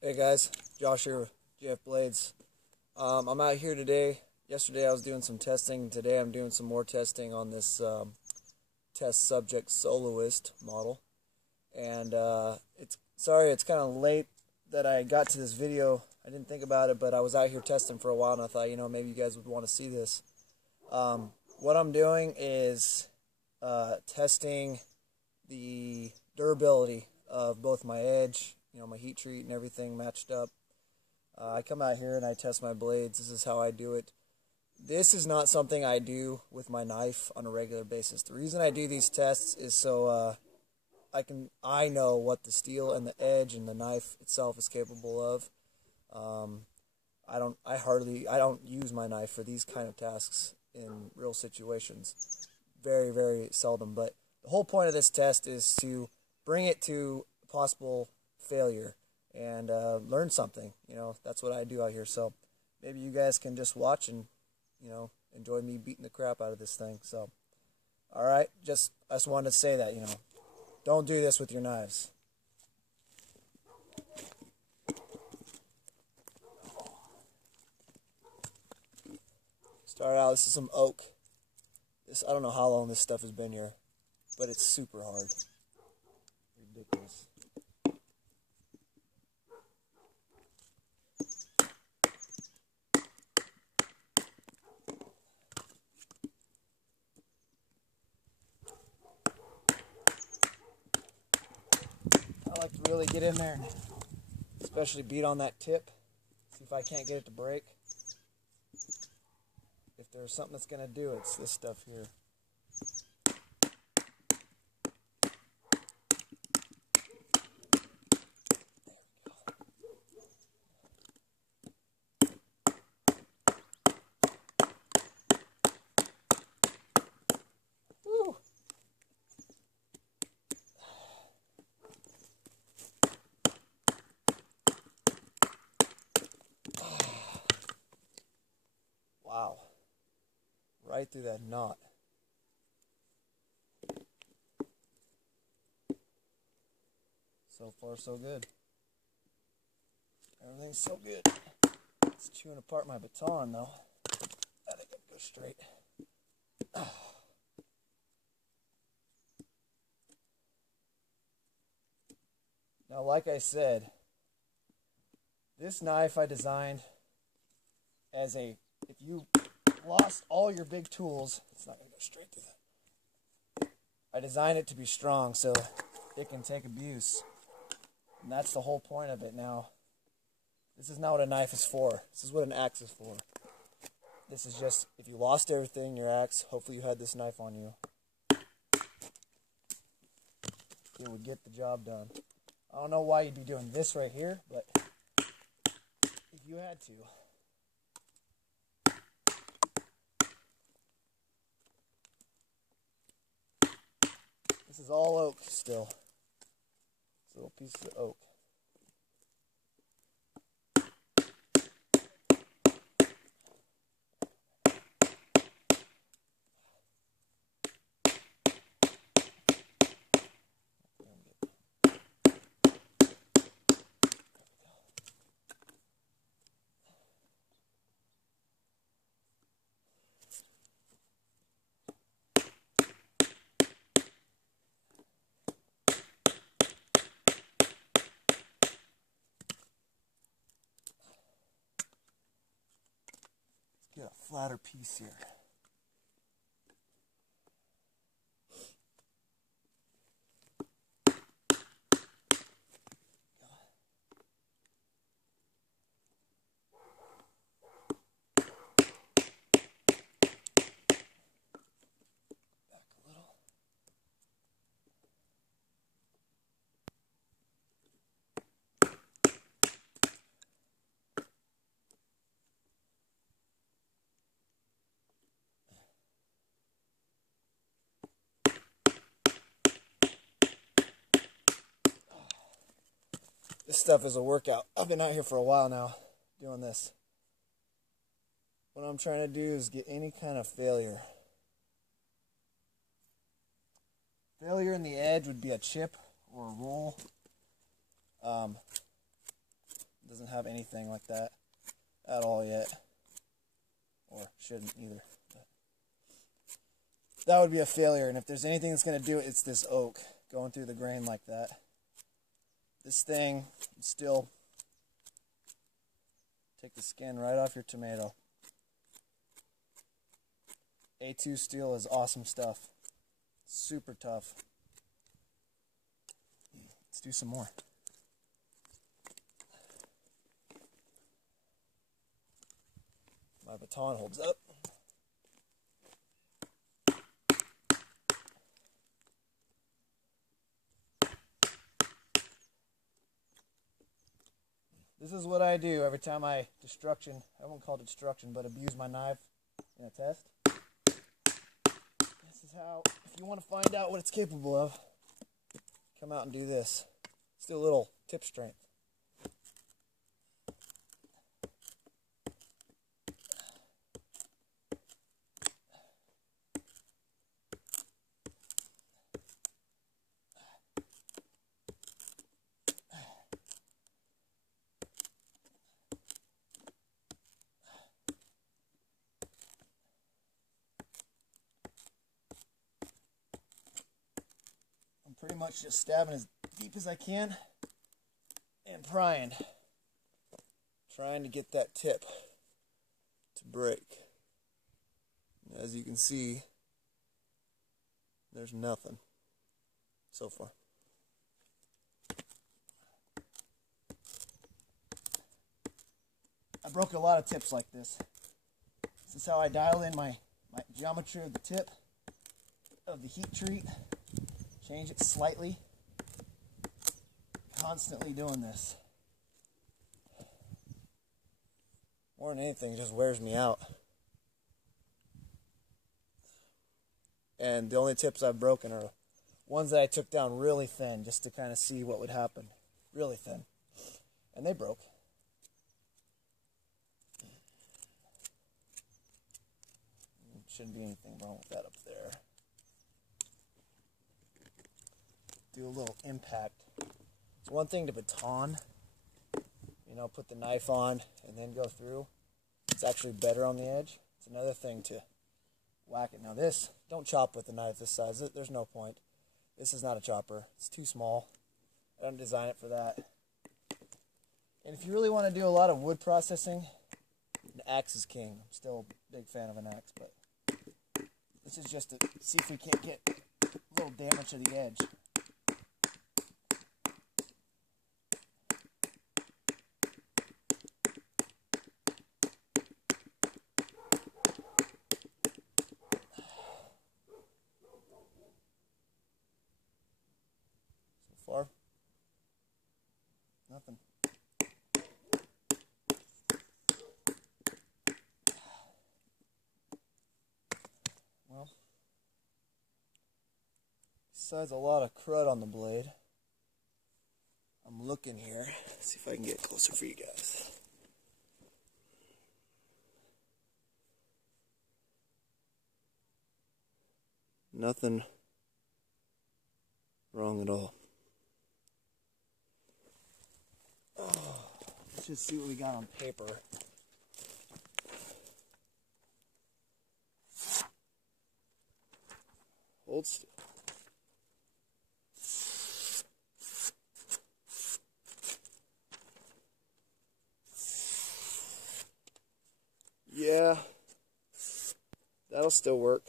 Hey guys, Josh here with Jfblades. I'm out here today. Yesterday I was doing some testing. Today I'm doing some more testing on this test subject soloist model. And it's kind of late that I got to this video. I didn't think about it, but I was out here testing for a while and I thought, maybe you guys would want to see this. What I'm doing is testing the durability of both my edge, my heat treat and everything matched up. I come out here and I test my blades. This is how I do it. This is not something I do with my knife on a regular basis. The reason I do these tests is so I know what the steel and the edge and the knife itself is capable of. I don't use my knife for these kind of tasks in real situations. Very, very seldom. But the whole point of this test is to bring it to possible failure and learn something. That's what I do out here. So maybe you guys can just watch and enjoy me beating the crap out of this thing. So all right, I just wanted to say that don't do this with your knives. Start out. This is some oak. I don't know how long this stuff has been here, but it's super hard. Ridiculous. I like to really get in there and especially beat on that tip. See if I can't get it to break. If there's something that's going to do it, it's this stuff here. Woo. Wow. Right through that knot. So far, so good. Everything's so good. It's chewing apart my baton, though. I think it goes straight. Now, like I said, this knife I designed as if you lost all your big tools, it's not going to go straight through that. I designed it to be strong so it can take abuse. And that's the whole point of it now. This is not what a knife is for. This is what an axe is for. This is just, if you lost everything, your axe, hopefully you had this knife on you. It would get the job done. I don't know why you'd be doing this right here, but if you had to. This is all oak still. It's little pieces of oak. Get a flatter piece here. Back a little. This stuff is a workout. I've been out here for a while now doing this. What I'm trying to do is get any kind of failure. Failure in the edge would be a chip or a roll. Doesn't have anything like that at all yet. Or shouldn't either. But that would be a failure, and if there's anything that's going to do it, it's this oak going through the grain like that. This thing still take the skin right off your tomato. A2 steel is awesome stuff. Super tough. Let's do some more. My baton holds up. This is what I do every time I won't call it destruction, but abuse my knife in a test. This is how, if you want to find out what it's capable of, come out and do this. Let's do a little tip strength. Pretty much just stabbing as deep as I can and prying. Trying to get that tip to break. As you can see, there's nothing so far. I broke a lot of tips like this. This is how I dialed in my geometry of the tip of the heat treat. Change it slightly. Constantly doing this. More than anything, it just wears me out. And the only tips I've broken are ones that I took down really thin just to kind of see what would happen. Really thin. And they broke. Shouldn't be anything wrong with that up there. Do a little impact. It's one thing to baton, put the knife on and then go through. It's actually better on the edge. It's another thing to whack it. Now this, don't chop with a knife this size. There's no point. This is not a chopper. It's too small. I don't design it for that. And if you really want to do a lot of wood processing, an axe is king. I'm still a big fan of an axe, but this is just to see if we can't get a little damage to the edge. Far? Nothing. Well, besides a lot of crud on the blade, I'm looking here. See if I can get closer for you guys. Nothing wrong at all. Let's just see what we got on paper. Hold still. Yeah, that'll still work.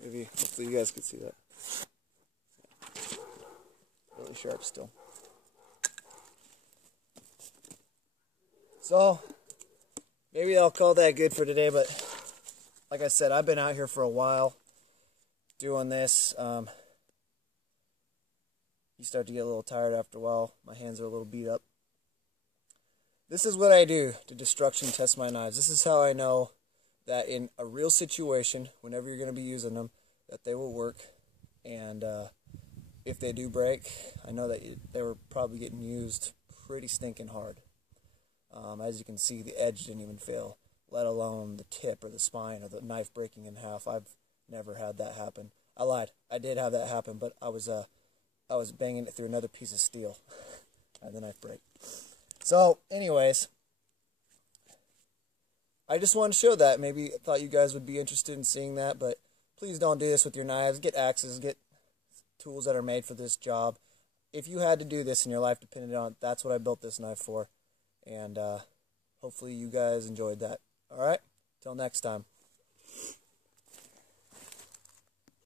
Maybe, hopefully you guys can see that. Really sharp still. So, maybe I'll call that good for today, but like I said, I've been out here for a while doing this. You start to get a little tired after a while. My hands are a little beat up. This is what I do to destruction test my knives. This is how I know that in a real situation, whenever you're going to be using them, that they will work. And if they do break, I know that they were probably getting used pretty stinking hard. As you can see, the edge didn't even fail. let alone the tip or the spine or the knife breaking in half. I've never had that happen. I lied. I did have that happen, but I was banging it through another piece of steel and the knife break. So, anyways, I just wanted to show that. Maybe I thought you guys would be interested in seeing that, but please don't do this with your knives. Get axes, get tools that are made for this job. If you had to do this and your life depended on it, that's what I built this knife for. And hopefully you guys enjoyed that. Alright? Till next time.